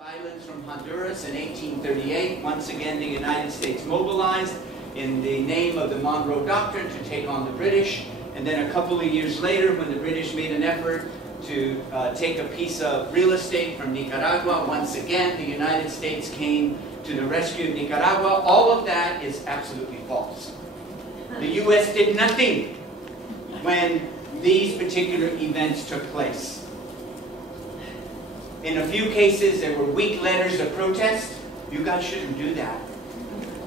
Islands from Honduras in 1838. Once again, the United States mobilized in the name of the Monroe Doctrine to take on the British. And then a couple of years later, when the British made an effort to take a piece of real estate from Nicaragua, once again, the United States came to the rescue of Nicaragua. All of that is absolutely false. The U.S. did nothing when these particular events took place. In a few cases, there were weak letters of protest. You guys shouldn't do that.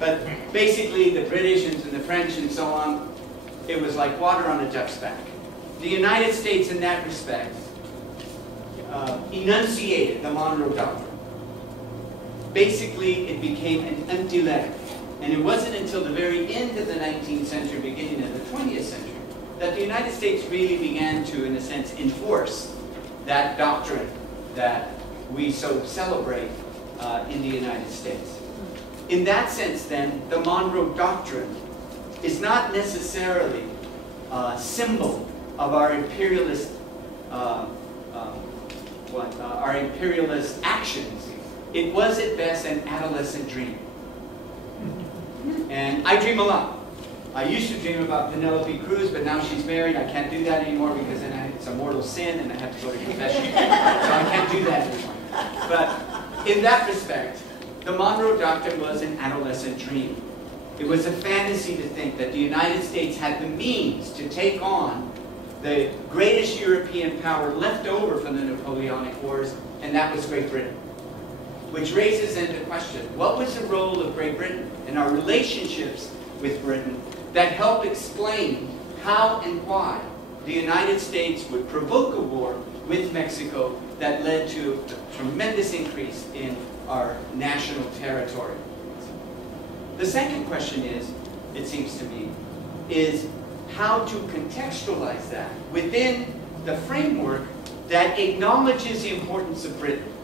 But basically, the British and the French and so on, it was like water on a duck's back. The United States, in that respect, enunciated the Monroe Doctrine. Basically, it became an empty letter. And it wasn't until the very end of the 19th century, beginning of the 20th century, that the United States really began to, in a sense, enforce that doctrine that we so celebrate in the United States. In that sense, then, the Monroe Doctrine is not necessarily a symbol of our imperialist actions. It was at best an adolescent dream. And I dream a lot. I used to dream about Penelope Cruz, but now she's married. I can't do that anymore because then it's a mortal sin and I have to go to confession. So I can't do that anymore. But in that respect, the Monroe Doctrine was an adolescent dream. It was a fantasy to think that the United States had the means to take on the greatest European power left over from the Napoleonic Wars, and that was Great Britain. Which raises into question, what was the role of Great Britain in our relationships with Britain that helped explain how and why the United States would provoke a war with Mexico that led to a tremendous increase in our national territory? The second question is, it seems to me, is how to contextualize that within the framework that acknowledges the importance of Britain.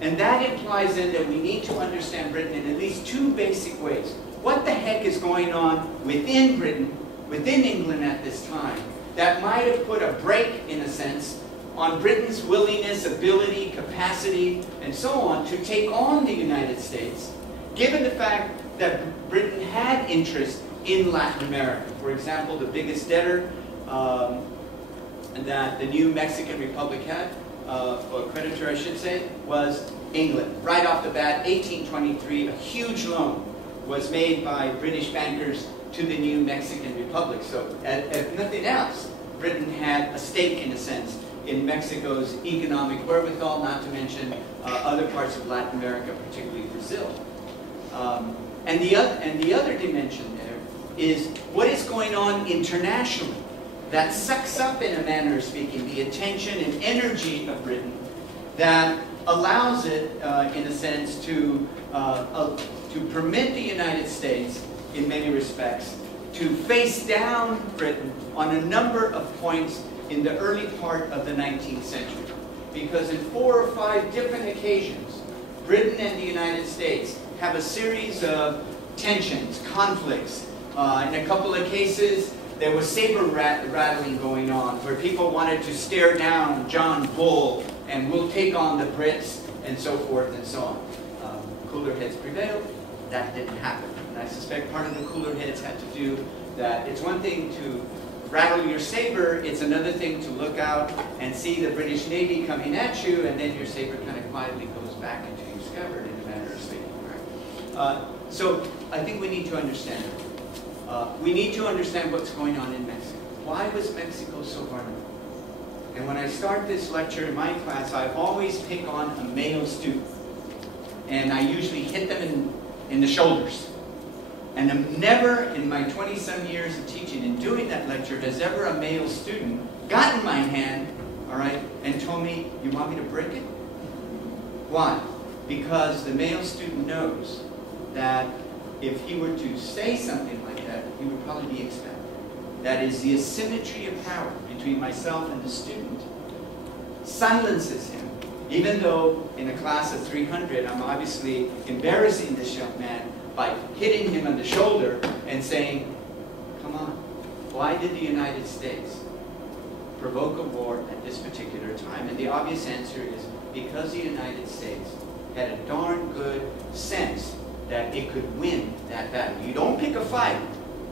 And that implies then that we need to understand Britain in at least two basic ways. What the heck is going on within Britain, within England at this time, that might have put a brake, in a sense, on Britain's willingness, ability, capacity, and so on to take on the United States, given the fact that Britain had interest in Latin America. For example, the biggest debtor that the new Mexican Republic had, or creditor I should say, was England. Right off the bat, 1823, a huge loan was made by British bankers to the new Mexican Republic. So, if nothing else, Britain had a stake, in a sense, in Mexico's economic wherewithal, not to mention other parts of Latin America, particularly Brazil. And the other dimension there is what is going on internationally that sucks up, in a manner of speaking, the attention and energy of Britain, that allows it, in a sense, to permit the United States, in many respects, to face down Britain on a number of points in the early part of the 19th century. Because in 4 or 5 different occasions, Britain and the United States have a series of tensions, conflicts. In a couple of cases, there was saber rattling going on, where people wanted to stare down John Bull and we'll take on the Brits, and so forth and so on. Cooler heads prevailed. That didn't happen. And I suspect part of the cooler heads had to do that it's one thing to rattle your saber, it's another thing to look out and see the British Navy coming at you, and then your saber kind of quietly goes back into your scabbard, in a manner of speaking. Right? So I think we need to understand it. We need to understand what's going on in Mexico. Why was Mexico so vulnerable? And when I start this lecture in my class, I always pick on a male student. And I usually hit them in the shoulders. And I'm never, in my 20-some years of teaching and doing that lecture, has ever a male student gotten my hand, all right, and told me, you want me to break it? Why? Because the male student knows that if he were to say something like that, he would probably be expelled. That is, the asymmetry of power between myself and the student silences him. Even though in a class of 300, I'm obviously embarrassing this young man by hitting him on the shoulder and saying, come on, why did the United States provoke a war at this particular time? And the obvious answer is because the United States had a darn good sense that it could win that battle. You don't pick a fight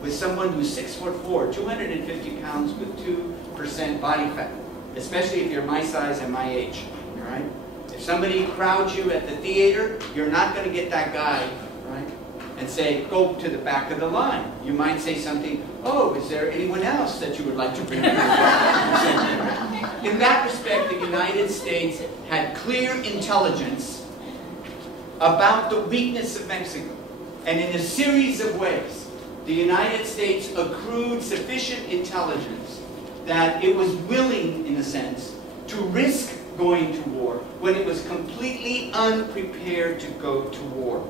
with someone who's 6'4", 250 pounds with 2% body fat, especially if you're my size and my age, all right? If somebody crowds you at the theater, you're not going to get that guy, right, and say, go to the back of the line. You might say something, oh, is there anyone else that you would like to bring to the fight? In that respect, the United States had clear intelligence about the weakness of Mexico. And in a series of ways, the United States accrued sufficient intelligence that it was willing, in a sense, to risk going to war when it was completely unprepared to go to war.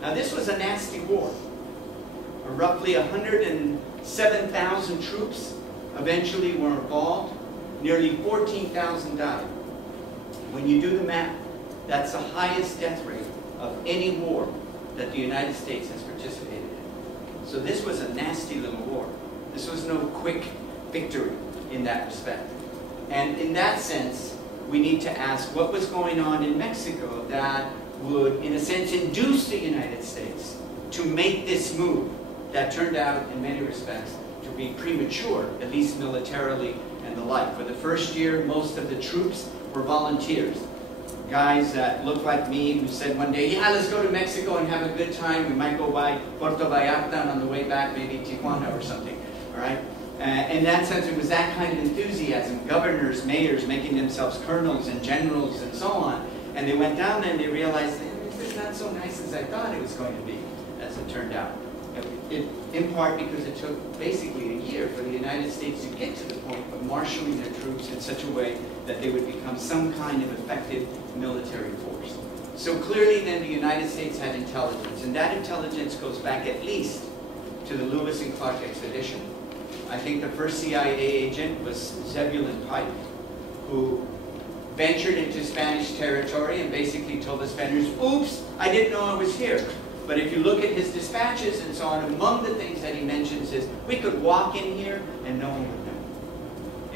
Now, this was a nasty war. Roughly 107,000 troops eventually were involved. Nearly 14,000 died. When you do the math, that's the highest death rate of any war that the United States has participated in. So this was a nasty little war. This was no quick victory in that respect. And in that sense, we need to ask what was going on in Mexico that would, in a sense, induce the United States to make this move that turned out, in many respects, to be premature, at least militarily and the like. For the first year, most of the troops were volunteers. Guys that looked like me who said one day, yeah, let's go to Mexico and have a good time. We might go by Puerto Vallarta and on the way back maybe Tijuana or something, all right? In that sense, it was that kind of enthusiasm. Governors, mayors making themselves colonels and generals and so on. And they went down there and they realized, this is not so nice as I thought it was going to be, as it turned out. In part because it took basically a year for the United States to get to the point of marshaling their troops in such a way that they would become some kind of effective military force. So clearly then the United States had intelligence, and that intelligence goes back at least to the Lewis and Clark expedition. I think the first CIA agent was Zebulon Pike, who ventured into Spanish territory and basically told the Spaniards, oops, I didn't know I was here. But if you look at his dispatches and so on, among the things that he mentions is, we could walk in here and no one would know.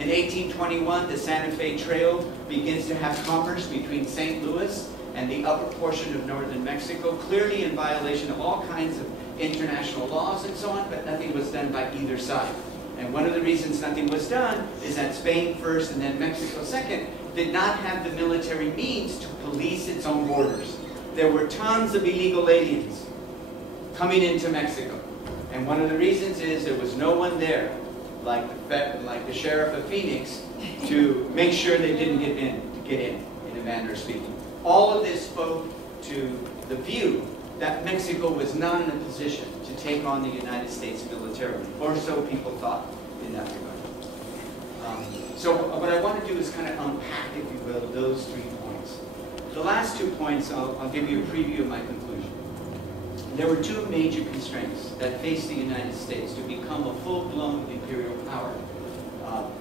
In 1821, the Santa Fe Trail begins to have commerce between St. Louis and the upper portion of northern Mexico, clearly in violation of all kinds of international laws and so on, but nothing was done by either side. And one of the reasons nothing was done is that Spain first and then Mexico second did not have the military means to police its own borders. There were tons of illegal aliens coming into Mexico. And one of the reasons is there was no one there, like the sheriff of Phoenix, to make sure they didn't get in a manner of speaking. All of this spoke to the view that Mexico was not in a position to take on the United States militarily, or so people thought in that regard. So what I want to do is kind of unpack, if you will, those 3 points. The last 2 points, I'll give you a preview of my conclusion. There were 2 major constraints that faced the United States to become a full-blown imperial power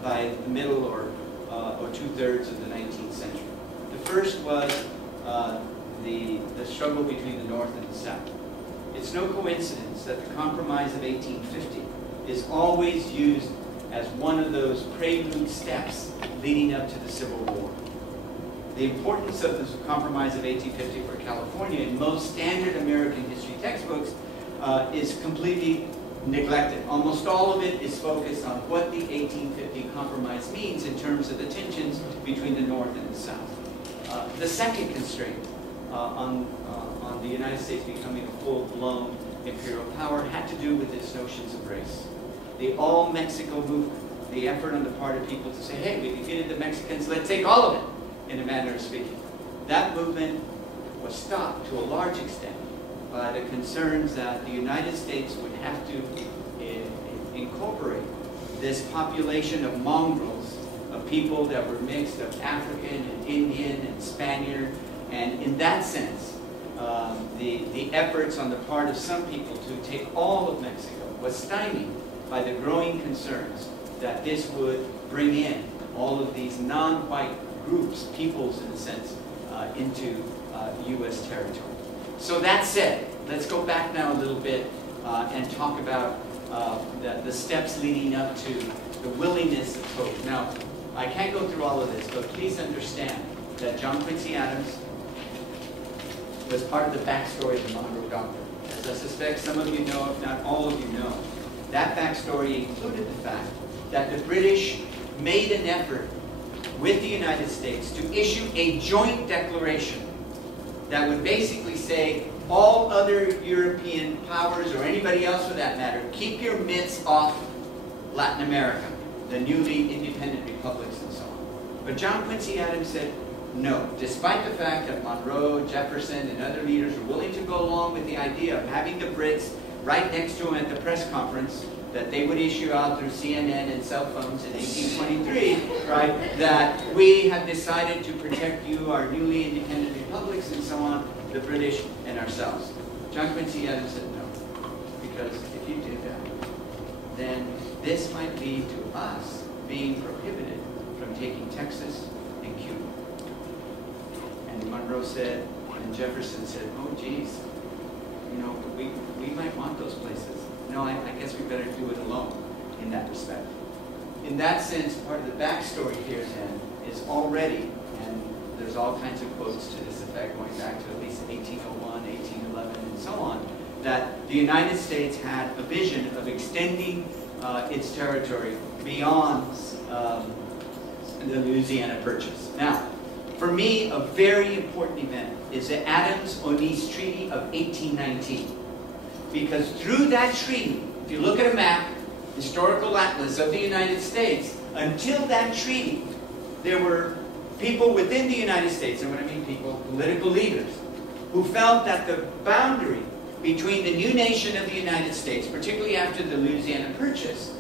by the middle or 2/3 of the 19th century. The first was the struggle between the North and the South. It's no coincidence that the Compromise of 1850 is always used as one of those prelude steps leading up to the Civil War. The importance of the Compromise of 1850 for California in most standard American history textbooks is completely neglected. Almost all of it is focused on what the 1850 Compromise means in terms of the tensions between the North and the South. The second constraint on the United States becoming a full-blown imperial power had to do with its notions of race. The all-Mexico movement, the effort on the part of people to say, hey, we defeated the Mexicans, let's take all of it, in a manner of speaking. That movement was stopped to a large extent by the concerns that the United States would have to incorporate this population of mongrels, of people that were mixed of African and Indian and Spaniard, and in that sense, the efforts on the part of some people to take all of Mexico was stymied by the growing concerns that this would bring in all of these non-white groups, peoples in a sense, into U.S. territory. So that said, let's go back now a little bit and talk about the steps leading up to the willingness of hope. Now, I can't go through all of this, but please understand that John Quincy Adams, was part of the backstory of the Monroe Doctrine. As I suspect some of you know, if not all of you know, that backstory included the fact that the British made an effort with the United States to issue a joint declaration that would basically say all other European powers, or anybody else for that matter, keep your mitts off Latin America, the newly independent republics and so on. But John Quincy Adams said no, despite the fact that Monroe, Jefferson, and other leaders were willing to go along with the idea of having the Brits right next to him at the press conference that they would issue out through CNN and cell phones in 1823, right, that we have decided to protect you, our newly independent republics and so on, the British and ourselves. John Quincy Adams said no, because if you do that, then this might lead to us being prohibited from taking Texas and Cuba. And Monroe said, and Jefferson said, oh geez, you know, we might want those places. No, I guess we better do it alone in that respect. In that sense, part of the backstory here then is already, and there's all kinds of quotes to this effect going back to at least 1801, 1811, and so on, that the United States had a vision of extending its territory beyond the Louisiana Purchase. Now, for me, a very important event is the Adams-Onis Treaty of 1819. Because through that treaty, if you look at a map, historical atlas of the United States, until that treaty, there were people within the United States, and when I mean people, political leaders, who felt that the boundary between the new nation of the United States, particularly after the Louisiana Purchase,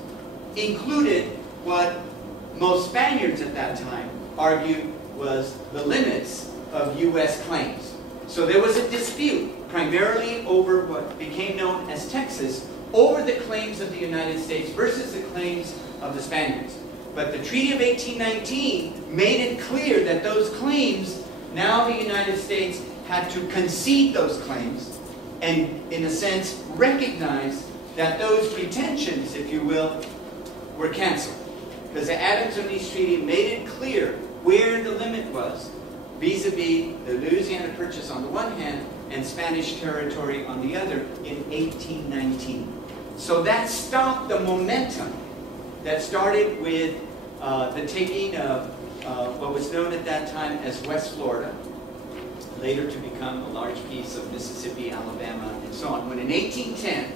included what most Spaniards at that time argued was the limits of U.S. claims. So there was a dispute, primarily over what became known as Texas, over the claims of the United States versus the claims of the Spaniards. But the Treaty of 1819 made it clear that those claims, now the United States had to concede those claims and, in a sense, recognize that those pretensions, if you will, were canceled. Because the Adams-Onis Treaty made it clear where the limit was vis-a-vis the Louisiana Purchase on the one hand and Spanish territory on the other in 1819. So that stopped the momentum that started with the taking of what was known at that time as West Florida, later to become a large piece of Mississippi, Alabama, and so on. When in 1810,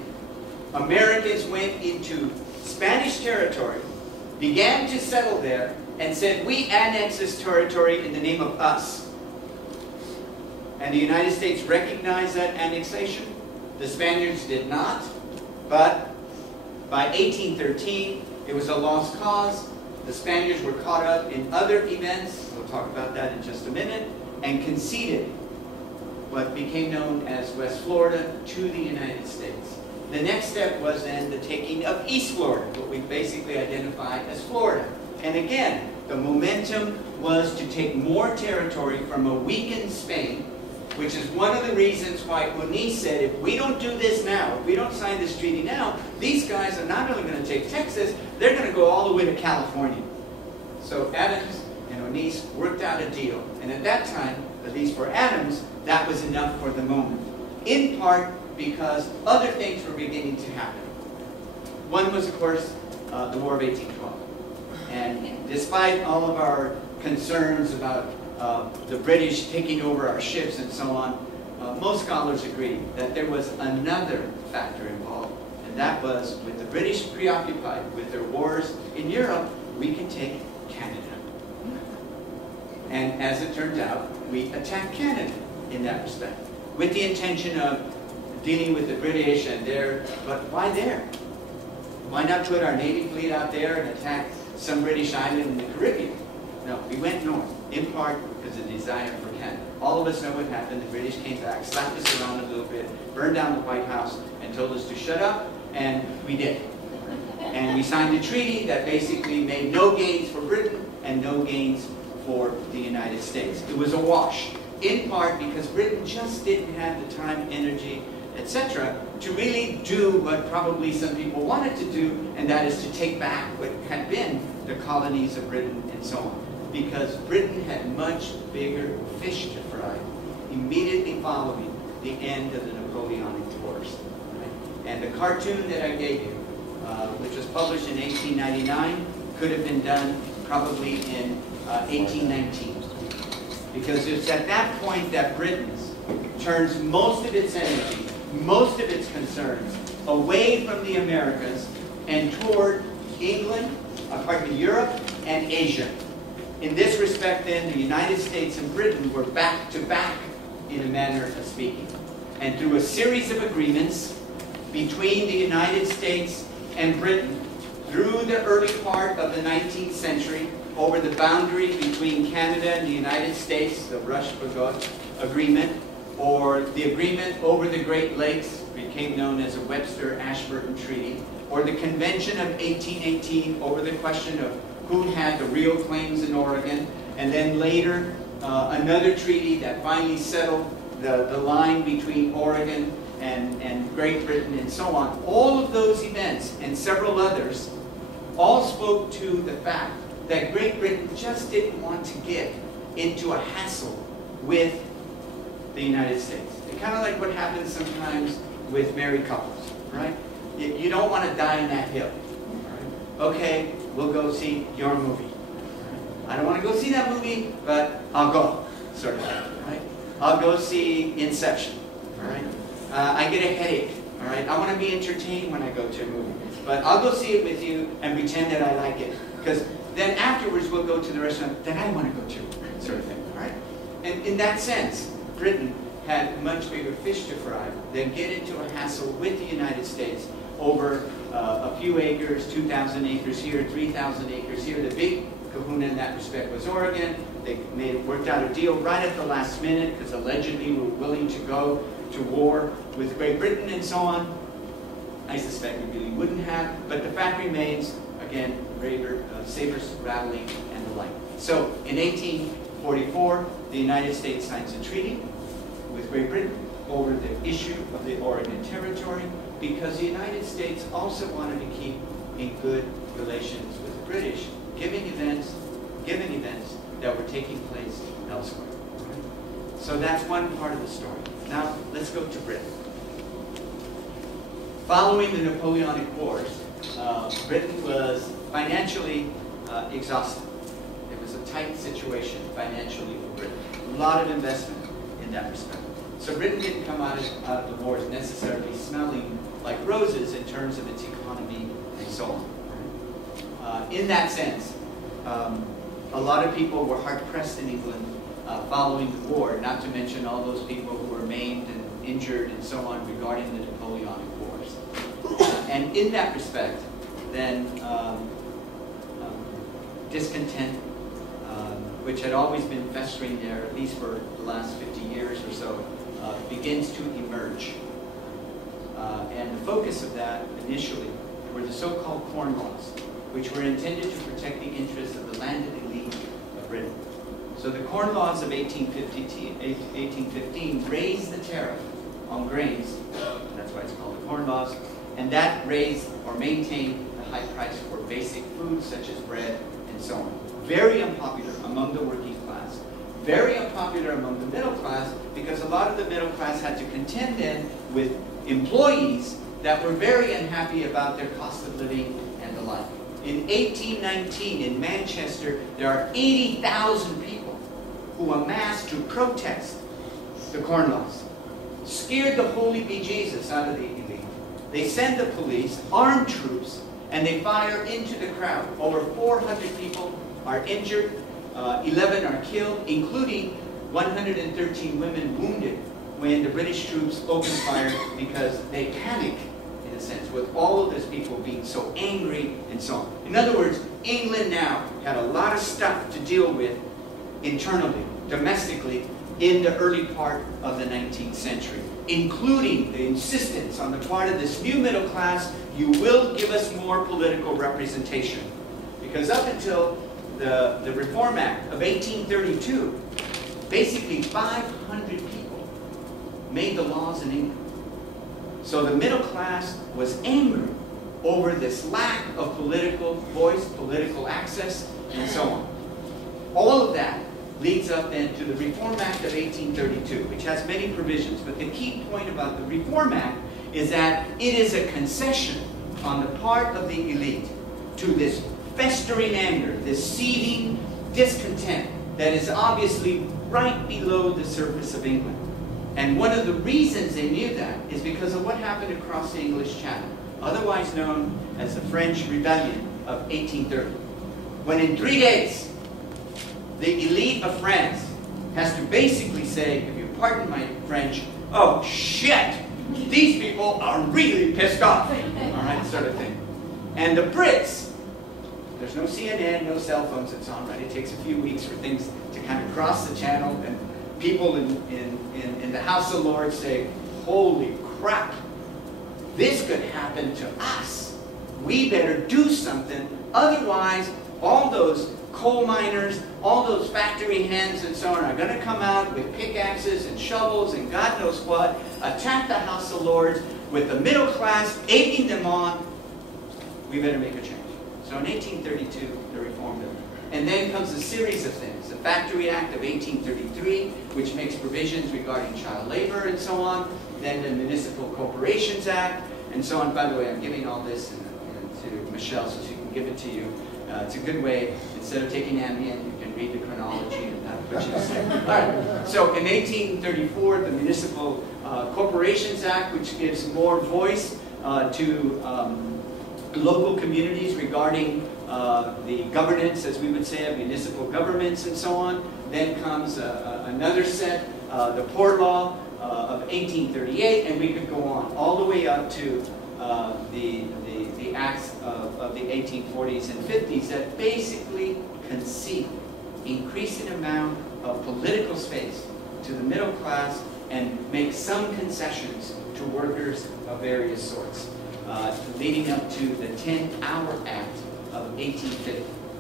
Americans went into Spanish territory, began to settle there, and said, we annex this territory in the name of us. And the United States recognized that annexation. The Spaniards did not. But by 1813, it was a lost cause. The Spaniards were caught up in other events, we'll talk about that in just a minute, and conceded what became known as West Florida to the United States. The next step was then the taking of East Florida, what we basically identify as Florida. And again, the momentum was to take more territory from a weakened Spain, which is one of the reasons why Onis said, if we don't do this now, if we don't sign this treaty now, these guys are not only going to take Texas, they're going to go all the way to California. So Adams and Onis worked out a deal. And at that time, at least for Adams, that was enough for the moment. In part because other things were beginning to happen. One was, of course, the War of 1812. And despite all of our concerns about the British taking over our ships and so on, most scholars agree that there was another factor involved, and that was with the British preoccupied with their wars in Europe, we can take Canada. And as it turned out, we attacked Canada in that respect, with the intention of dealing with the British and their, but why there? Why not put our Navy fleet out there and attack some British island in the Caribbean? No, we went north, in part because of the desire for Canada. All of us know what happened. The British came back, slapped us around a little bit, burned down the White House, and told us to shut up, and we did. And we signed a treaty that basically made no gains for Britain and no gains for the United States. It was a wash, in part because Britain just didn't have the time, energy, etc., to really do what probably some people wanted to do, and that is to take back what had been the colonies of Britain and so on. Because Britain had much bigger fish to fry immediately following the end of the Napoleonic Wars. Right? And the cartoon that I gave you, which was published in 1899, could have been done probably in 1819. Because it's at that point that Britain turns most of its energy, most of its concerns, away from the Americas and toward England, Europe, and Asia. In this respect, then, the United States and Britain were back to back, in a manner of speaking. And through a series of agreements between the United States and Britain, through the early part of the 19th century, over the boundary between Canada and the United States, the Rush-Bagot Agreement, or the agreement over the Great Lakes, became known as the Webster-Ashburton Treaty, or the Convention of 1818 over the question of who had the real claims in Oregon, and then later another treaty that finally settled the line between Oregon and Great Britain and so on. All of those events and several others all spoke to the fact that Great Britain just didn't want to get into a hassle with the United States. It's kind of like what happens sometimes with married couples, right? You don't want to die on that hill. Right? Okay, we'll go see your movie. I don't want to go see that movie, but I'll go, sort of thing, right? I'll go see Inception, all right? I get a headache, all right? I want to be entertained when I go to a movie, but I'll go see it with you and pretend that I like it, because then afterwards we'll go to the restaurant that I want to go to, sort of thing, all right? And in that sense, Britain had much bigger fish to fry than get into a hassle with the United States over a few acres, 2,000 acres here, 3,000 acres here. The big kahuna in that respect was Oregon. They worked out a deal right at the last minute because allegedly we were willing to go to war with Great Britain and so on. I suspect we really wouldn't have, but the fact remains, again, sabers rattling and the like. So in 1844, the United States signs a treaty with Great Britain over the issue of the Oregon Territory, because the United States also wanted to keep in good relations with the British, given events that were taking place elsewhere. So that's one part of the story. Now let's go to Britain. Following the Napoleonic Wars, Britain was financially exhausted. It was a tight situation financially for Britain. A lot of investment in that respect. So Britain didn't come out of the wars necessarily smelling like roses in terms of its economy and so on. In that sense, a lot of people were hard-pressed in England following the war, not to mention all those people who were maimed and injured and so on regarding the Napoleonic Wars. And in that respect, then discontent, which had always been festering there, at least for the last 50 years or so, begins to emerge. And the focus of that initially were the so-called Corn Laws, which were intended to protect the interests of the landed elite of Britain. So the Corn Laws of 1815 raised the tariff on grains, that's why it's called the Corn Laws, and that raised or maintained the high price for basic foods such as bread and so on. Very unpopular among the working class. Very unpopular among the middle class, because a lot of the middle class had to contend then with employees that were very unhappy about their cost of living and the like. In 1819 in Manchester, there are 80,000 people who amassed to protest the Corn Laws. Scared the holy bejesus out of the elite. They send the police, armed troops, and they fire into the crowd. Over 400 people are injured, 11 are killed, including 113 women wounded when the British troops opened fire because they panicked, in a sense, with all of those people being so angry and so on. In other words, England now had a lot of stuff to deal with internally, domestically, in the early part of the 19th century, including the insistence on the part of this new middle class, you will give us more political representation. Because up until the Reform Act of 1832, basically 500 people made the laws in England. So the middle class was angry over this lack of political voice, political access, and so on. All of that leads up then to the Reform Act of 1832, which has many provisions. But the key point about the Reform Act is that it is a concession on the part of the elite to this festering anger, this seething discontent that is obviously right below the surface of England. And one of the reasons they knew that is because of what happened across the English Channel, otherwise known as the French Rebellion of 1830. When in 3 days, the elite of France has to basically say, if you pardon my French, oh shit, these people are really pissed off, all right, sort of thing. And the Brits, there's no CNN, no cell phones and so on, right? It takes a few weeks for things to kind of cross the channel, and people in the House of Lords say, holy crap, this could happen to us. We better do something, otherwise all those coal miners, all those factory hands and so on are going to come out with pickaxes and shovels and God knows what, attack the House of Lords with the middle class egging them on. We better make a change. So in 1832, the Reform Bill. And then comes a series of things. The Factory Act of 1833, which makes provisions regarding child labor and so on. Then the Municipal Corporations Act, and so on. By the way, I'm giving all this to Michelle so she can give it to you. It's a good way, instead of taking Ambien, you can read the chronology and that which is there. All right. So in 1834, the Municipal Corporations Act, which gives more voice to local communities regarding the governance, as we would say, of municipal governments and so on. Then comes another set, the Poor Law of 1838, and we could go on all the way up to the acts of the 1840s and 50s that basically concede increasing amount of political space to the middle class and make some concessions to workers of various sorts, leading up to the 10-Hour Act of 1850,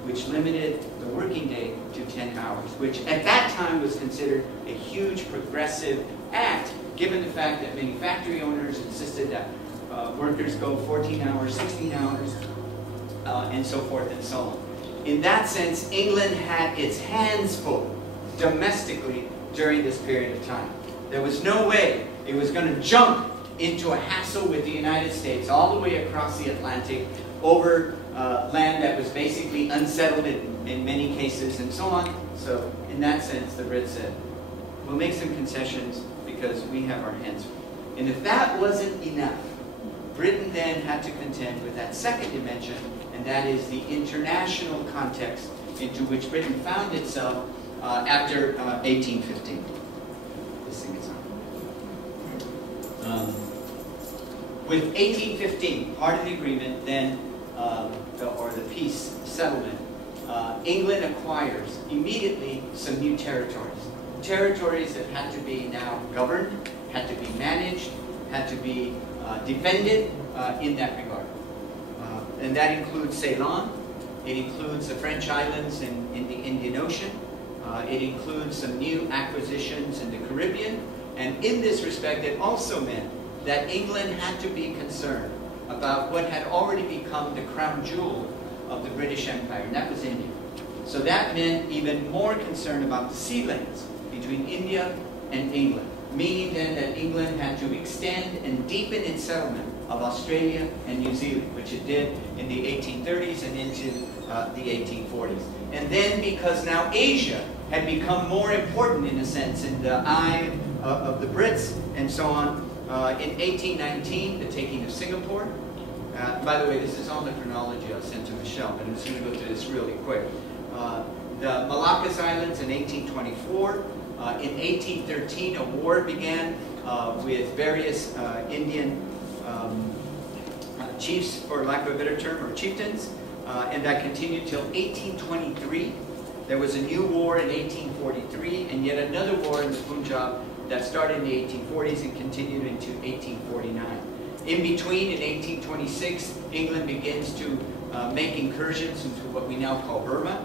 which limited the working day to 10 hours, which at that time was considered a huge progressive act, given the fact that many factory owners insisted that workers go 14 hours, 16 hours, and so forth and so on. In that sense, England had its hands full domestically during this period of time. There was no way it was going to jump into a hassle with the United States all the way across the Atlantic over land that was basically unsettled in many cases and so on. So in that sense, the Brits said, we'll make some concessions because we have our hands full. And if that wasn't enough, Britain then had to contend with that second dimension, and that is the international context into which Britain found itself after 1815. This thing is on. With 1815, part of the agreement, then, or the peace settlement, England acquires immediately some new territories. Territories that had to be now governed, had to be managed, had to be defended in that regard. And that includes Ceylon, it includes the French islands in the Indian Ocean, it includes some new acquisitions in the Caribbean, and in this respect it also meant that England had to be concerned about what had already become the crown jewel of the British Empire, and that was India. So that meant even more concern about the sea lanes between India and England, meaning then that England had to extend and deepen its settlement of Australia and New Zealand, which it did in the 1830s and into the 1840s. And then because now Asia had become more important in a sense in the eye of the Brits and so on, in 1819, the taking of Singapore. By the way, this is all the chronology I sent to Michelle, but I'm just going to go through this really quick. The Malacca's Islands in 1824. In 1813, a war began with various Indian chiefs, for lack of a better term, or chieftains, and that continued till 1823. There was a new war in 1843, and yet another war in the Punjab that started in the 1840s and continued into 1849. In between, in 1826, England begins to make incursions into what we now call Burma.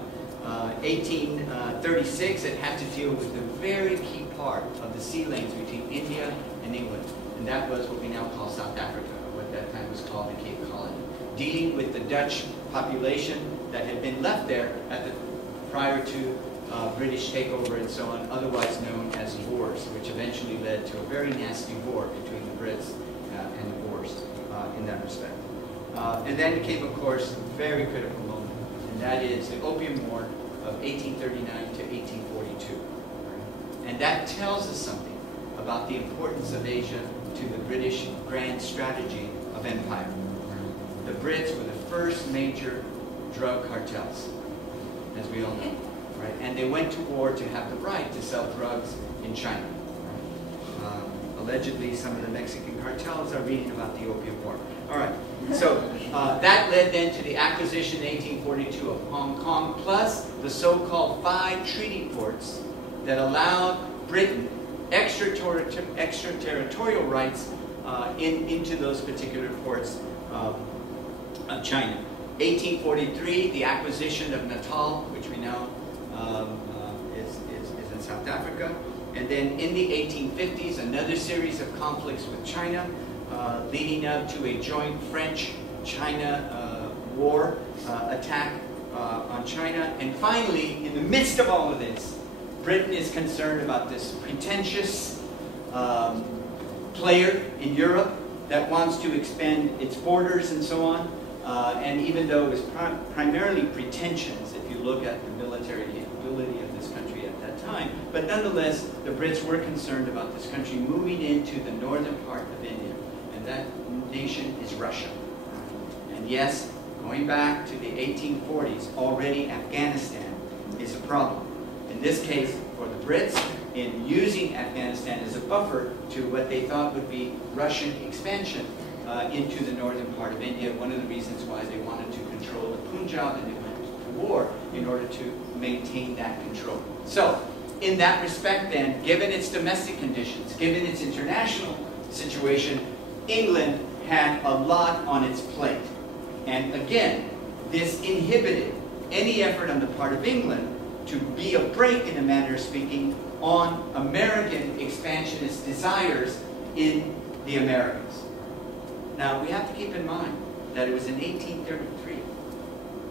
1836, it had to deal with the very key part of the sea lanes between India and England, and that was what we now call South Africa, or what that time was called the Cape Colony, dealing with the Dutch population that had been left there prior to British takeover and so on, otherwise known as wars, which eventually led to a very nasty war between the Brits and the Boers in that respect. And then came, of course, a very critical moment, and that is the Opium War of 1839 to 1842. And that tells us something about the importance of Asia to the British grand strategy of empire. The Brits were the first major drug cartels, as we all know. Right? And they went to war to have the right to sell drugs in China. Allegedly, some of the Mexican cartels are reading about the Opium War. All right, so that led then to the acquisition in 1842 of Hong Kong, plus the so-called 5 treaty ports that allowed Britain extraterritorial rights into those particular ports of China. 1843, the acquisition of Natal, which we know is in South Africa. And then in the 1850s, another series of conflicts with China, leading up to a joint French-China war attack on China. And finally, in the midst of all of this, Britain is concerned about this pretentious player in Europe that wants to expand its borders and so on. And even though it was primarily pretensions, if you look at the military capability of this country at that time, but nonetheless, the Brits were concerned about this country moving into the northern part of India, and that nation is Russia. And yes, going back to the 1840s, already Afghanistan is a problem. In this case, for the Brits, in using Afghanistan as a buffer to what they thought would be Russian expansion into the northern part of India, one of the reasons why they wanted to control the Punjab and they went to war in order to maintain that control. So, in that respect then, given its domestic conditions, given its international situation, England had a lot on its plate. And again, this inhibited any effort on the part of England to be a break, in a manner of speaking, on American expansionist desires in the Americas. Now, we have to keep in mind that it was in 1833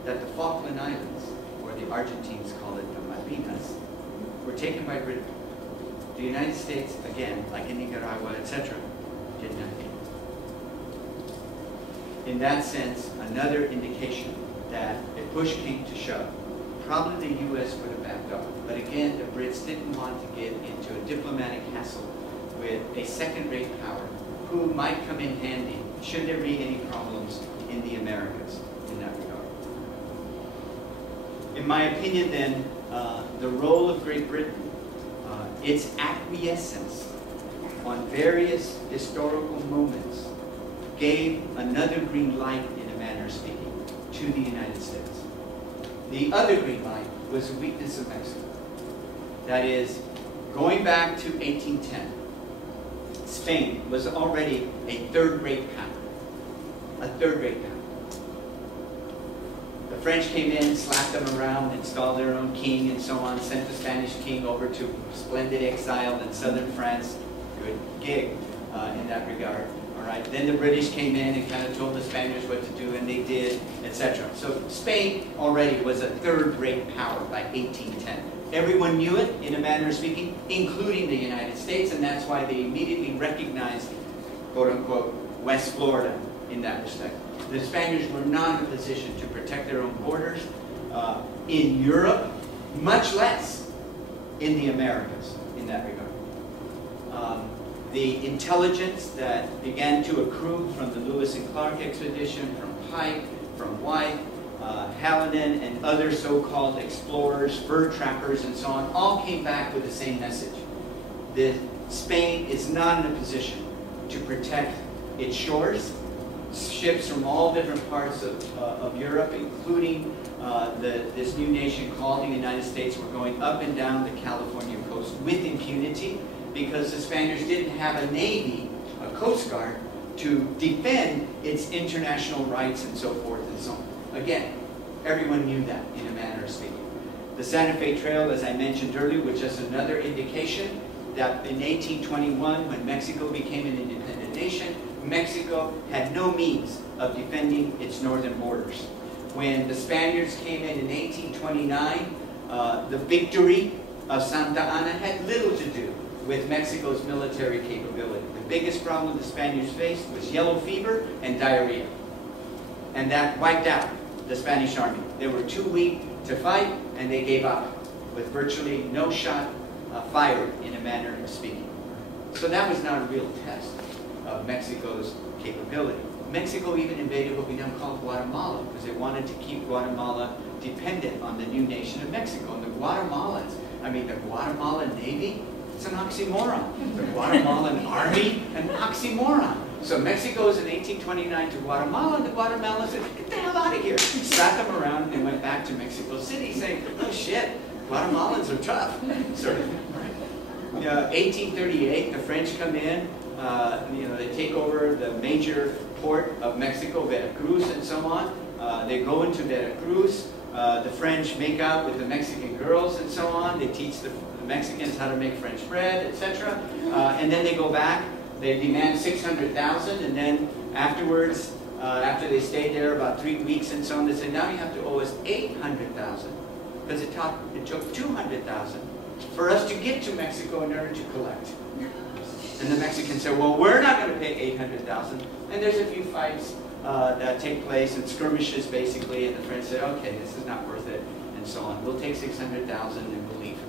that the Falkland Islands, or the Argentines call it the Malvinas, were taken by Britain. The United States, again, like in Nicaragua, etc., did nothing. In that sense, another indication that if push came to shove, probably the U.S. would have backed off. But again, the Brits didn't want to get into a diplomatic hassle with a second-rate power who might come in handy should there be any problems in the Americas in that regard. In my opinion, then, the role of Great Britain, its acquiescence on various historical moments, gave another green light, in a manner of speaking, to the United States. The other green light was the weakness of Mexico. That is, going back to 1810, Spain was already a third-rate power. A third-rate power. The French came in, slapped them around, installed their own king and so on, sent the Spanish king over to splendid exile in southern France. Good gig in that regard. All right. Then the British came in and kind of told the Spaniards what to do, and they did, etc. So Spain already was a third-rate power by 1810. Everyone knew it, in a manner of speaking, including the United States, and that's why they immediately recognized, quote-unquote, West Florida in that respect. The Spaniards were not in a position to protect their own borders in Europe, much less in the Americas in that regard. The intelligence that began to accrue from the Lewis and Clark expedition, from Pike, from White, Hallinan, and other so-called explorers, fur trappers, and so on, all came back with the same message. That Spain is not in a position to protect its shores. Ships from all different parts of Europe, including this new nation called the United States, were going up and down the California coast with impunity because the Spaniards didn't have a navy, a coast guard, to defend its international rights and so forth and so on. Again, everyone knew that, in a manner of speaking. The Santa Fe Trail, as I mentioned earlier, was just another indication that in 1821, when Mexico became an independent nation, Mexico had no means of defending its northern borders. When the Spaniards came in 1829, The victory of Santa Ana had little to do with Mexico's military capability. The biggest problem the Spaniards faced was yellow fever and diarrhea. And that wiped out the Spanish army. They were too weak to fight, and they gave up with virtually no shot fired, in a manner of speaking. So that was not a real test of Mexico's capability. Mexico even invaded what we now call Guatemala, because they wanted to keep Guatemala dependent on the new nation of Mexico. And the Guatemalans, I mean, the Guatemalan Navy, it's an oxymoron. The Guatemalan Army, an oxymoron. So Mexico goes in 1829 to Guatemala, and the Guatemalans said, get the hell out of here. Slapped them around, and they went back to Mexico City saying, oh shit, Guatemalans are tough. Sort of. 1838, the French come in, they take over the major port of Mexico, Veracruz and so on. They go into Veracruz. The French make out with the Mexican girls and so on. They teach the Mexicans how to make French bread, etc. And then they go back. They demand 600,000, and then afterwards, after they stayed there about 3 weeks and so on, they said, now you have to owe us 800,000, because it took 200,000 for us to get to Mexico in order to collect. And the Mexicans said, well, we're not going to pay 800,000. And there's a few fights that take place and skirmishes, basically, and the French said, okay, this is not worth it, and so on. We'll take 600,000 and we'll leave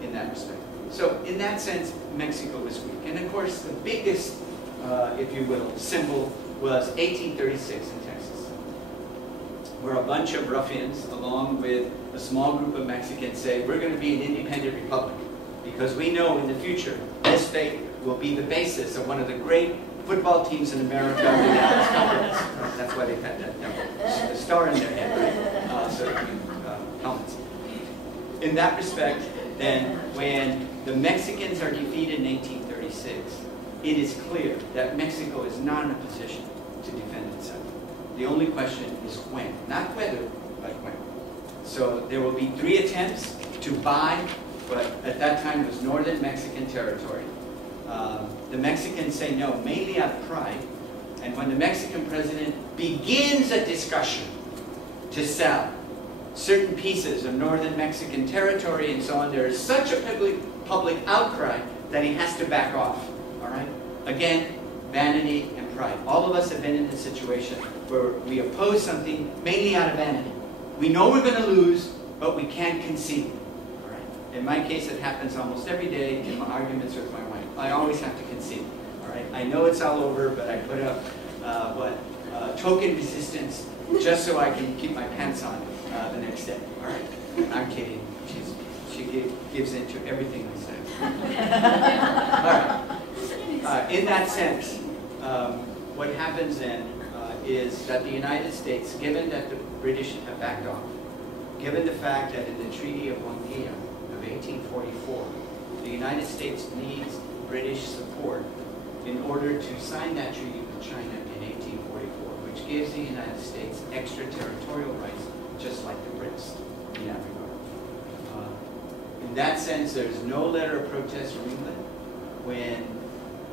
in that respect. So in that sense, Mexico was weak. And of course, the biggest, if you will, symbol was 1836 in Texas, where a bunch of ruffians, along with a small group of Mexicans, say, we're going to be an independent republic, because we know in the future this state will be the basis of one of the great football teams in America, the Dallas Cowboys. That's why they've had that star in their head, right? Helmets. In that respect, then, when the Mexicans are defeated in 1836, it is clear that Mexico is not in a position to defend itself. The only question is when, not whether, but when. So there will be 3 attempts to buy what at that time was northern Mexican territory. The Mexicans say no, mainly out of pride. And when the Mexican president begins a discussion to sell certain pieces of northern Mexican territory and so on, there is such a public outcry that he has to back off. All right? Again, vanity and pride. All of us have been in this situation where we oppose something mainly out of vanity. We know we're going to lose, but we can't concede. All right? In my case, it happens almost every day in my arguments with my wife. I always have to concede. All right? I know it's all over, but I put up token resistance just so I can keep my pants on the next day. All right? I'm kidding. She gives in to everything I say. All right. In that sense, what happens then is that the United States, given that the British have backed off, given the fact that in the Treaty of Wandia of 1844, the United States needs British support in order to sign that treaty with China in 1844, which gives the United States extraterritorial rights, just like the Brits in that regard. In that sense, there's no letter of protest from England when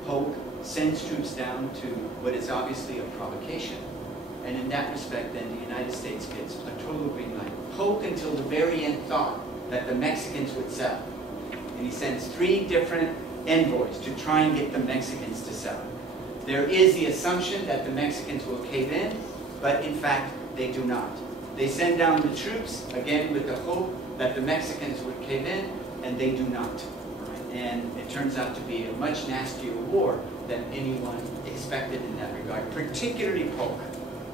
Polk sends troops down to what is obviously a provocation. And in that respect, then, the United States gets a total green light. Polk, until the very end, thought that the Mexicans would sell. And he sends 3 different envoys to try and get the Mexicans to sell. There is the assumption that the Mexicans will cave in, but in fact, they do not. They send down the troops, again, with the hope that the Mexicans would cave in, and they do not. Right? And it turns out to be a much nastier war than anyone expected in that regard, particularly Polk.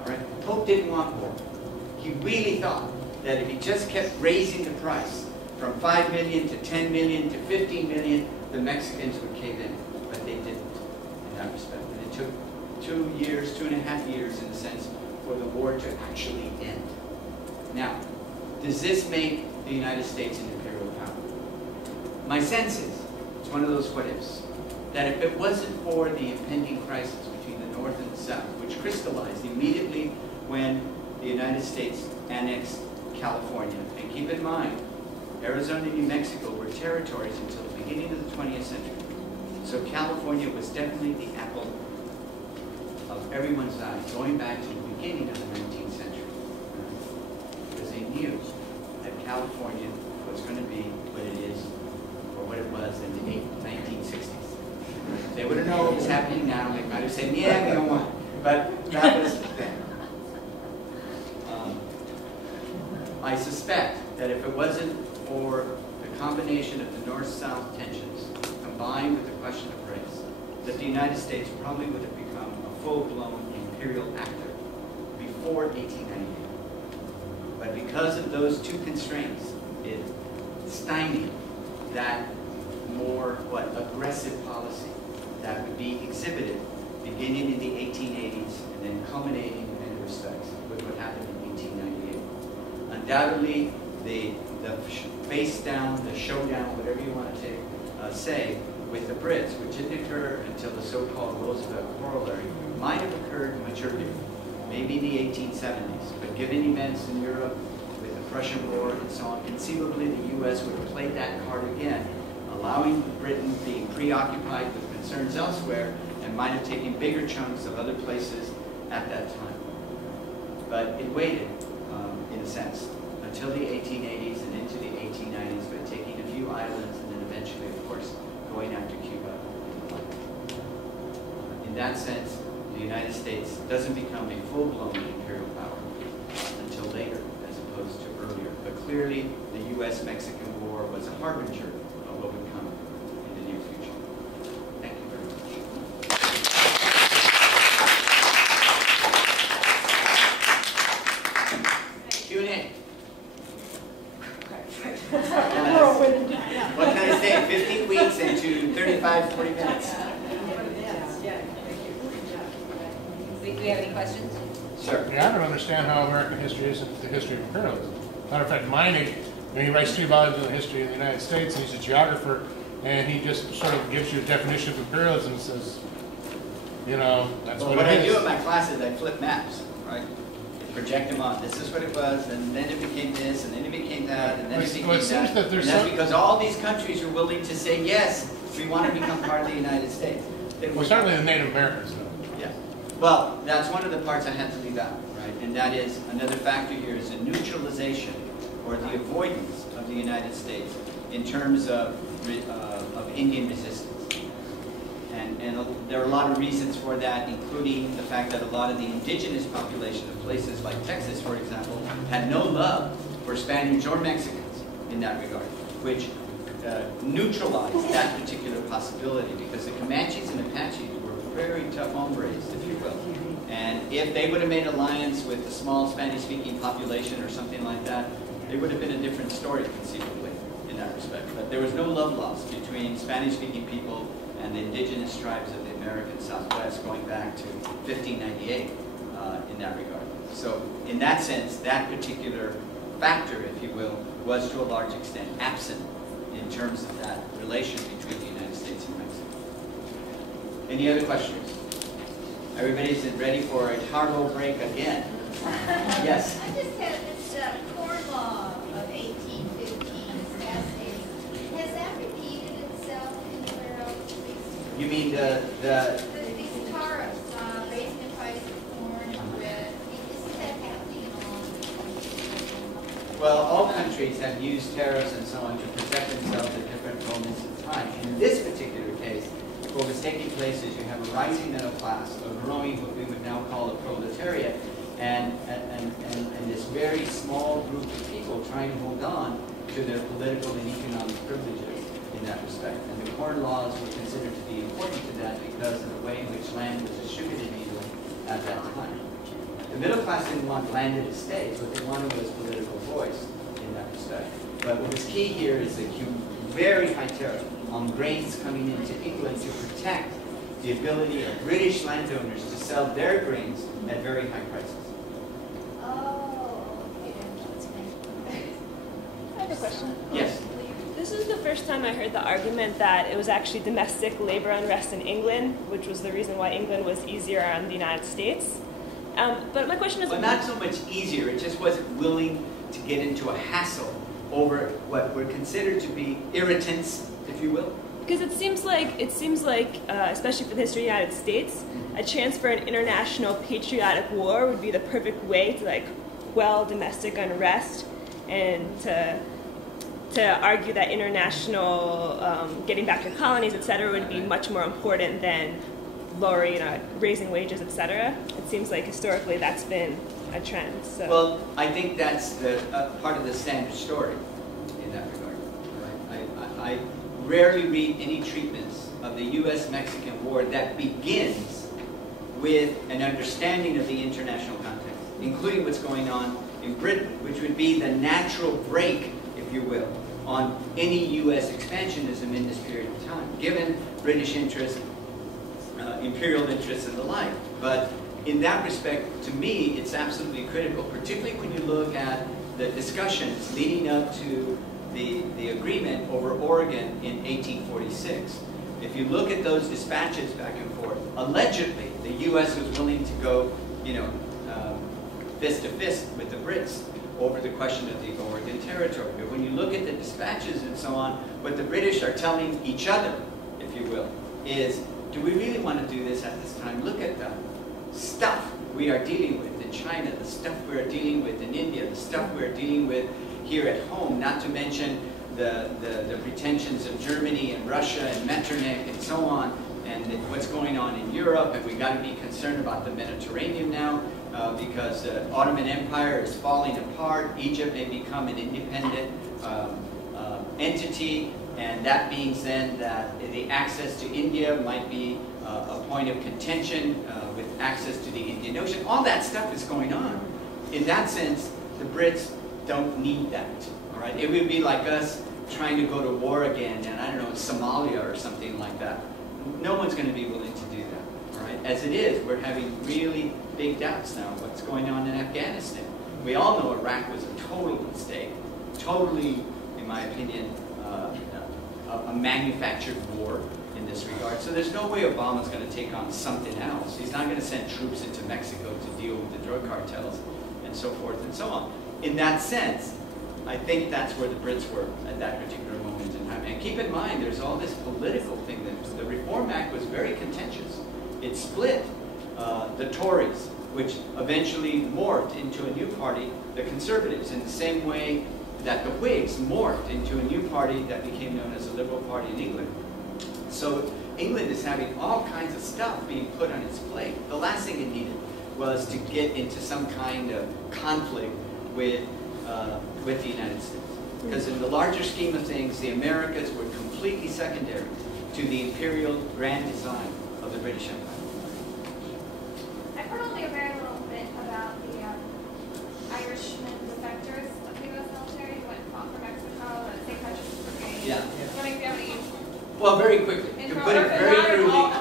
All right? Polk didn't want war. He really thought that if he just kept raising the price from 5 million to 10 million to 15 million, the Mexicans would cave in, but they didn't in that respect. And it took 2 years, 2.5 years in a sense, for the war to actually end. Now, does this make the United States an imperial power? My sense is, it's one of those what-ifs, that if it wasn't for the impending crisis between the North and the South, which crystallized immediately when the United States annexed California, and keep in mind, Arizona and New Mexico were territories until the beginning of the 20th century. So California was definitely the apple of everyone's eye, going back to the beginning of the 19th century. Because they knew that California were saying, yeah, we don't want it. But that was then. I suspect that if it wasn't for the combination of the North-South tensions combined with the question of race, that the United States probably would have become a full-blown imperial actor before 1898. But because of those two constraints, it stymied that more, aggressive policy that would be exhibited beginning in the 1880s and then culminating in many respects with what happened in 1898. Undoubtedly, the face down, the showdown, whatever you want to say, with the Brits, which didn't occur until the so-called Roosevelt corollary, might have occurred much earlier, maybe in the 1870s. But given events in Europe with the Prussian War and so on, conceivably the U.S. would have played that card again, allowing Britain being preoccupied with concerns elsewhere and might have taken bigger chunks of other places at that time. But it waited, in a sense, until the 1880s and into the 1890s by taking a few islands and then eventually, of course, going after Cuba and the like. In that sense, the United States doesn't become a full-blown imperial power until later, as opposed to earlier. But clearly, the U.S.-Mexican War was a harbinger of what would come in the near future. Thank you very much. Q&A. What can I say? 15 weeks into 35, 40 minutes. Do we have any questions? Sure. Yeah, I don't understand how American history isn't the history of imperialism. Matter of fact, mine, he writes 3 volumes on the history of the United States, and he's a geographer, and he just sort of gives you a definition of imperialism and says, you know, that's what I it is. do in my classes, I flip maps, right? Project them on. This is what it was, and then it became this, and then it became that, and then it became that. And that's because all these countries are willing to say, yes, we want to become part of the United States. Well, certainly the Native Americans, though. Yeah. Well, that's one of the parts I had to leave out, right? And that is, another factor here is a neutralization or the avoidance of the United States in terms of Indian resistance. And there are a lot of reasons for that, including the fact that a lot of the indigenous population of places like Texas, for example, had no love for Spaniards or Mexicans in that regard, which neutralized that particular possibility because the Comanches and Apaches were very tough hombres, if you will. And if they would have made alliance with a small Spanish-speaking population or something like that, they would have been a different story conceivably in that respect. But there was no love lost between Spanish-speaking people and the indigenous tribes of the American Southwest going back to 1598 in that regard. So in that sense, that particular factor, if you will, was to a large extent absent in terms of that relation between the United States and Mexico. Any other questions? Everybody's ready for a cargo break again? Yes? I just had this corn law of 1815 has that repeated itself anywhere else? You mean These tariffs, raising the price of corn and bread, isn't that happening in all? Well, all countries have used tariffs and so on to protect themselves at different moments in time. In this particular case, what was taking place is you have a rising middle class, a growing what we would now call a proletariat, and this very small group of people trying to hold on to their political and economic privileges in that respect. And the corn laws were considered to be important to that because of the way in which land was distributed evenly at that time. The middle class didn't want landed estates. What they wanted was political voice in that respect. But what was key here is the very high tariff on grains coming into England to protect the ability of British landowners to sell their grains at very high prices. Oh, okay. I have a question. Yes. This is the first time I heard the argument that it was actually domestic labor unrest in England, which was the reason why England was easier on the United States. But my question is... Well, not so much easier. It just wasn't willing to get into a hassle over what were considered to be irritants, if you will. Because it seems like, especially for the history of the United States, a chance for an international patriotic war would be the perfect way to quell domestic unrest and to argue that international getting back your colonies, etc., would be much more important than lowering, raising wages, etc. It seems like historically that's been a trend. So. Well, I think that's the part of the standard story in that regard. Right? I rarely read any treatments of the U.S.-Mexican War that begins with an understanding of the international context, including what's going on in Britain, which would be the natural break, if you will, on any U.S. expansionism in this period of time, given British interest, imperial interests, and the like. But in that respect, to me, it's absolutely critical, particularly when you look at the discussions leading up to the agreement over Oregon in 1846. If you look at those dispatches back and forth, allegedly the U.S. was willing to go, fist to fist with the Brits over the question of the Oregon Territory. But when you look at the dispatches and so on, what the British are telling each other, if you will, is, do we really want to do this at this time? Look at the stuff we are dealing with in China, the stuff we are dealing with in India, the stuff we are dealing with here at home, not to mention the pretensions of Germany and Russia and Metternich and so on, and what's going on in Europe, and we've got to be concerned about the Mediterranean now, because the Ottoman Empire is falling apart. Egypt may become an independent entity, and that means then that the access to India might be a point of contention with access to the Indian Ocean. All that stuff is going on. In that sense, the Brits don't need that. All right, it would be like us trying to go to war again, and I don't know, Somalia or something like that. No one's going to be willing to do that. All right, as it is, we're having really big doubts now of what's going on in Afghanistan. We all know Iraq was a total mistake, totally, in my opinion, a manufactured war in this regard. So there's no way Obama's going to take on something else. He's not going to send troops into Mexico to deal with the drug cartels and so forth and so on. In that sense, I think that's where the Brits were at that particular moment in time. And keep in mind, there's all this political thing. That the Reform Act was very contentious. It split the Tories, which eventually morphed into a new party, the Conservatives, in the same way that the Whigs morphed into a new party that became known as the Liberal Party in England. So England is having all kinds of stuff being put on its plate. The last thing it needed was to get into some kind of conflict with the United States. Because in the larger scheme of things, the Americas were completely secondary to the imperial grand design of the British Empire. I've heard only a very little bit about the Irishman defectors of the U.S. military who went and fought for Mexico, the St. Patrick's Brigade. Yeah. What do you have any? Well, very quickly. To put it very crudely,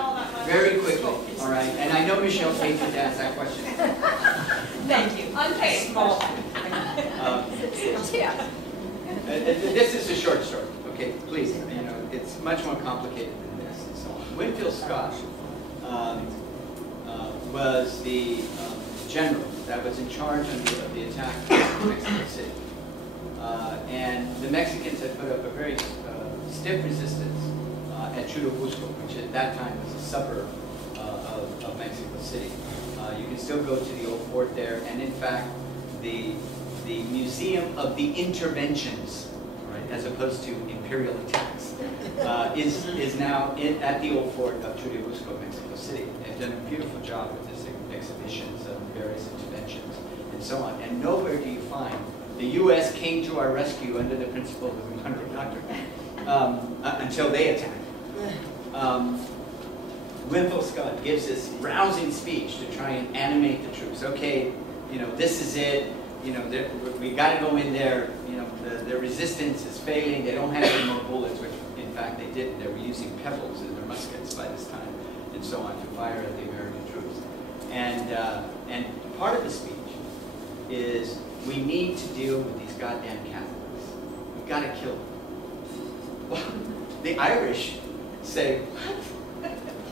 very quickly. All right. And I know Michelle paid you to ask that question. Thank you. Unpaid. Small. This is a short story. Okay, please. You know, it's much more complicated than this and so on. Winfield Scott was the general that was in charge of the attack on Mexico City. And the Mexicans had put up a very stiff resistance at Churubusco, which at that time was a suburb of Mexico City. You can still go to the old fort there, and in fact, the Museum of the Interventions, right, as opposed to imperial attacks, is now at the old fort of Churubusco, Mexico City. They've done a beautiful job with this exhibitions of various interventions and so on. And nowhere do you find the U.S. came to our rescue under the principle of the Monroe Doctrine until they attacked. Winfield Scott gives this rousing speech to try and animate the troops. Okay, you know, this is it. You know, we got to go in there. You know, the resistance is failing. They don't have any more bullets, which in fact they didn't. They were using pebbles in their muskets by this time, and so on, to fire at the American troops. And part of the speech is we need to deal with these goddamn Catholics. We've got to kill them. Well, the Irish say,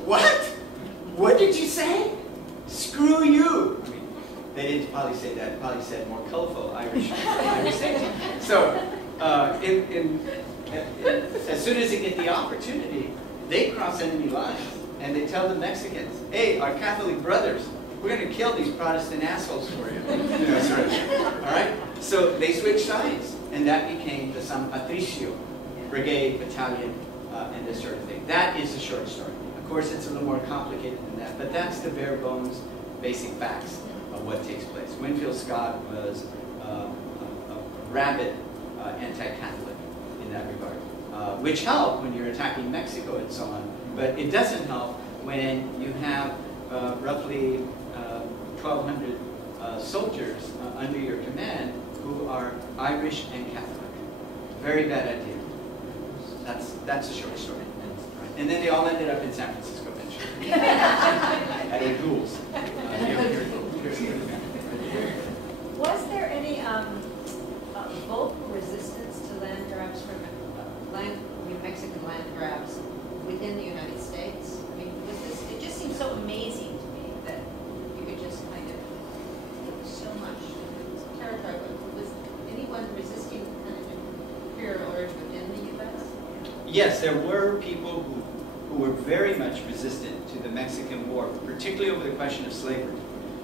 what? What did you say? Screw you. I mean, they didn't probably say that. Probably said more colorful Irish things. So, as soon as they get the opportunity, they cross enemy lines and they tell the Mexicans, "Hey, our Catholic brothers, we're going to kill these Protestant assholes for you." You know, sort of. All right. So they switched sides, and that became the San Patricio Brigade, Battalion, and this sort of thing. That is the short story. Of course, it's a little more complicated than that, but that's the bare bones, basic facts of what takes place. Winfield Scott was a rabid anti-Catholic in that regard, which helped when you're attacking Mexico and so on, but it doesn't help when you have roughly 1,200 soldiers under your command who are Irish and Catholic. Very bad idea. That's a short story. And then they all ended up in San Francisco eventually. At their duels. Was there any vocal resistance to land grabs from Mexican land grabs within the United States? I mean, it just seems so amazing to me that you could just kind of get so much territory. Was anyone resisting kind of imperial urge within the U.S.? Yes, there were people who were very much resistant to the Mexican War, particularly over the question of slavery,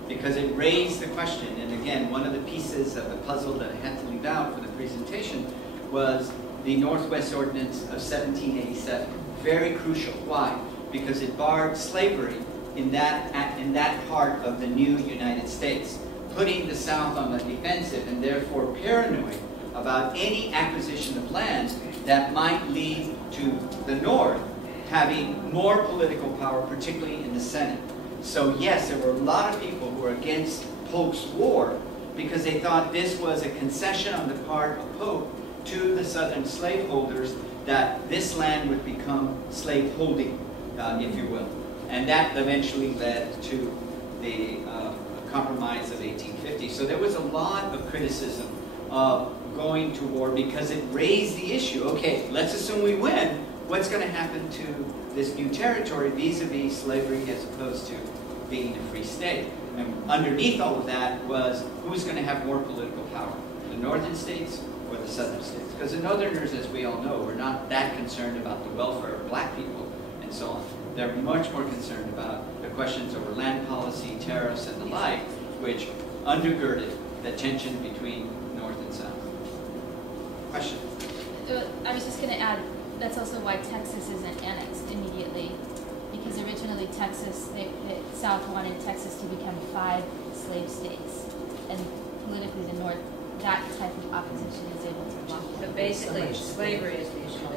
because it raised the question. And again, one of the pieces of the puzzle that I had to leave out for the presentation was the Northwest Ordinance of 1787. Very crucial. Why? Because it barred slavery in that part of the new United States, putting the South on the defensive and therefore paranoid about any acquisition of land that might lead to the North having more political power, particularly in the Senate. So yes, there were a lot of people who were against Pope's war because they thought this was a concession on the part of Pope to the southern slaveholders that this land would become slaveholding, if you will. And that eventually led to the Compromise of 1850. So there was a lot of criticism of going to war because it raised the issue. Okay, let's assume we win. What's going to happen to this new territory vis-a-vis slavery as opposed to being a free state? And underneath all of that was who's going to have more political power, the northern states or the southern states? Because the northerners, as we all know, were not that concerned about the welfare of black people and so on. They're much more concerned about the questions over land policy, tariffs, and the like, which undergirded the tension between North and South. Question? I was just going to add, that's also why Texas isn't annexed immediately, because originally Texas, the South wanted Texas to become 5 slave states, and politically the North, that type of opposition is able to walk. So basically, slavery is the issue.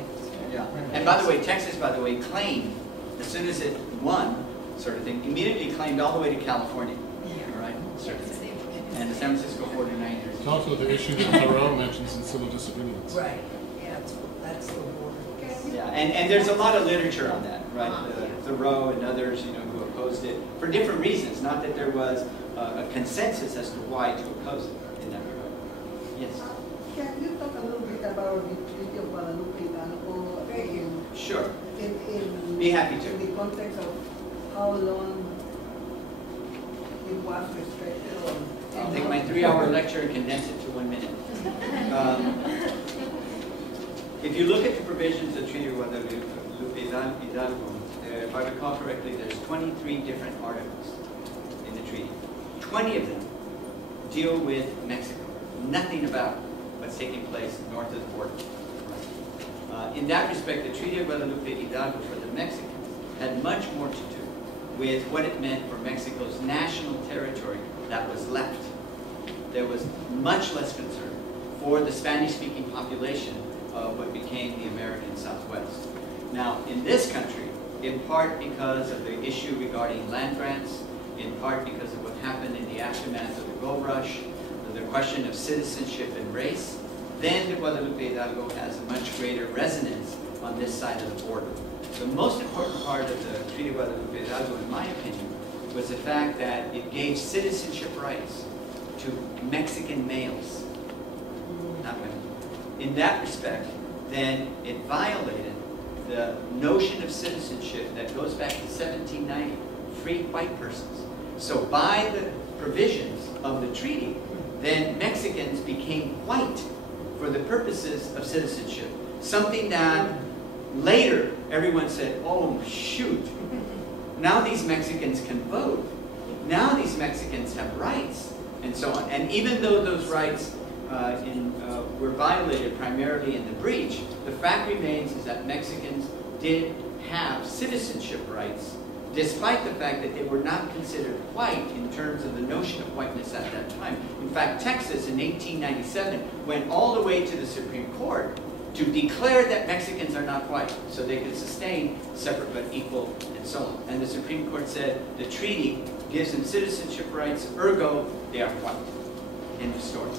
Yeah. And by the way, Texas, by the way, claimed, as soon as it won, sort of thing, immediately claimed all the way to California. All right? Sort of thing. And the San Francisco 49ers. It's also the issue that Monroe mentions in Civil Disobedience. Right, yeah, that's the war. Yeah, and there's a lot of literature on that, right? Thoreau and others, you know, who opposed it for different reasons. Not that there was a consensus as to why to oppose it in that regard. Yes. Can you talk a little bit about the Treaty of Guadalupe Hidalgo? Sure. In Be happy to. In the context of how long it was restricted, or I'll take my 3-hour lecture and condense it to 1 minute. If you look at the provisions of the Treaty of Guadalupe Hidalgo, if I recall correctly, there's 23 different articles in the treaty. 20 of them deal with Mexico. Nothing about what's taking place north of the border. In that respect, the Treaty of Guadalupe Hidalgo for the Mexicans had much more to do with what it meant for Mexico's national territory that was left. There was much less concern for the Spanish-speaking population of what became the American Southwest. Now, in this country, in part because of the issue regarding land grants, in part because of what happened in the aftermath of the gold rush, the question of citizenship and race, then the Guadalupe Hidalgo has a much greater resonance on this side of the border. The most important part of the Treaty of Guadalupe Hidalgo, in my opinion, was the fact that it gave citizenship rights to Mexican males, not women. In that respect, then it violated the notion of citizenship that goes back to 1790, free white persons. So by the provisions of the treaty, then Mexicans became white for the purposes of citizenship. Something that later everyone said, oh shoot, now these Mexicans can vote. Now these Mexicans have rights, and so on. And even though those rights were violated primarily in the breach, the fact remains is that Mexicans did have citizenship rights, despite the fact that they were not considered white in terms of the notion of whiteness at that time. In fact, Texas in 1897 went all the way to the Supreme Court to declare that Mexicans are not white, so they could sustain separate but equal and so on. And the Supreme Court said the treaty gives them citizenship rights, ergo, they are white. End of story.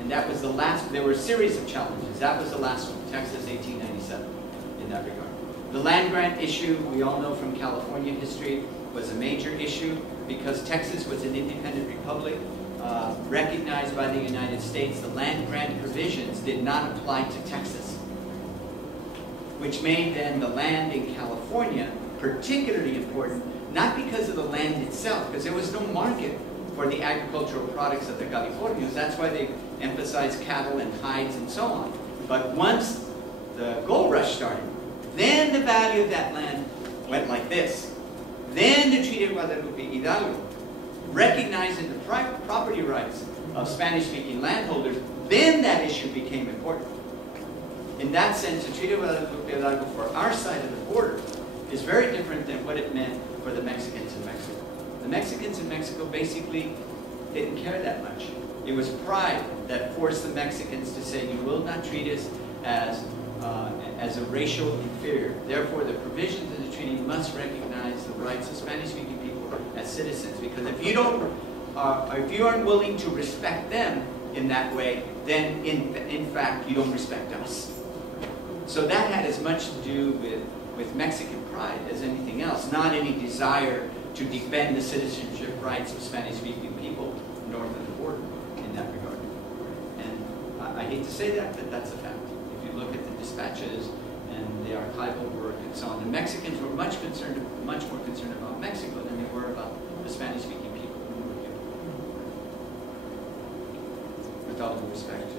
And that was the last, there were a series of challenges. That was the last one, Texas 1897, in that regard. The land grant issue, we all know from California history, was a major issue because Texas was an independent republic recognized by the United States. The land grant provisions did not apply to Texas, which made then the land in California particularly important, not because of the land itself, because there was no market for the agricultural products of the Californians. That's why they emphasized cattle and hides and so on. But once the gold rush started, then the value of that land went like this. Then the Treaty of Guadalupe Hidalgo, recognizing the property rights of Spanish-speaking landholders, then that issue became important. In that sense, the Treaty of Guadalupe Hidalgo for our side of the border is very different than what it meant for the Mexicans in Mexico. The Mexicans in Mexico basically didn't care that much. It was pride that forced the Mexicans to say, you will not treat us as a racial inferior. Therefore, the provisions of the treaty must recognize the rights of Spanish-speaking people as citizens. Because if you aren't willing to respect them in that way, then in fact you don't respect us. So that had as much to do with Mexican pride as anything else, not any desire to defend the citizenship rights of Spanish-speaking people north of the border in that regard. And I hate to say that, but that's a fact. If you look at the dispatches and the archival work and so on, the Mexicans were much more concerned about Mexico than they were about the Spanish-speaking people who were here. With all due respect to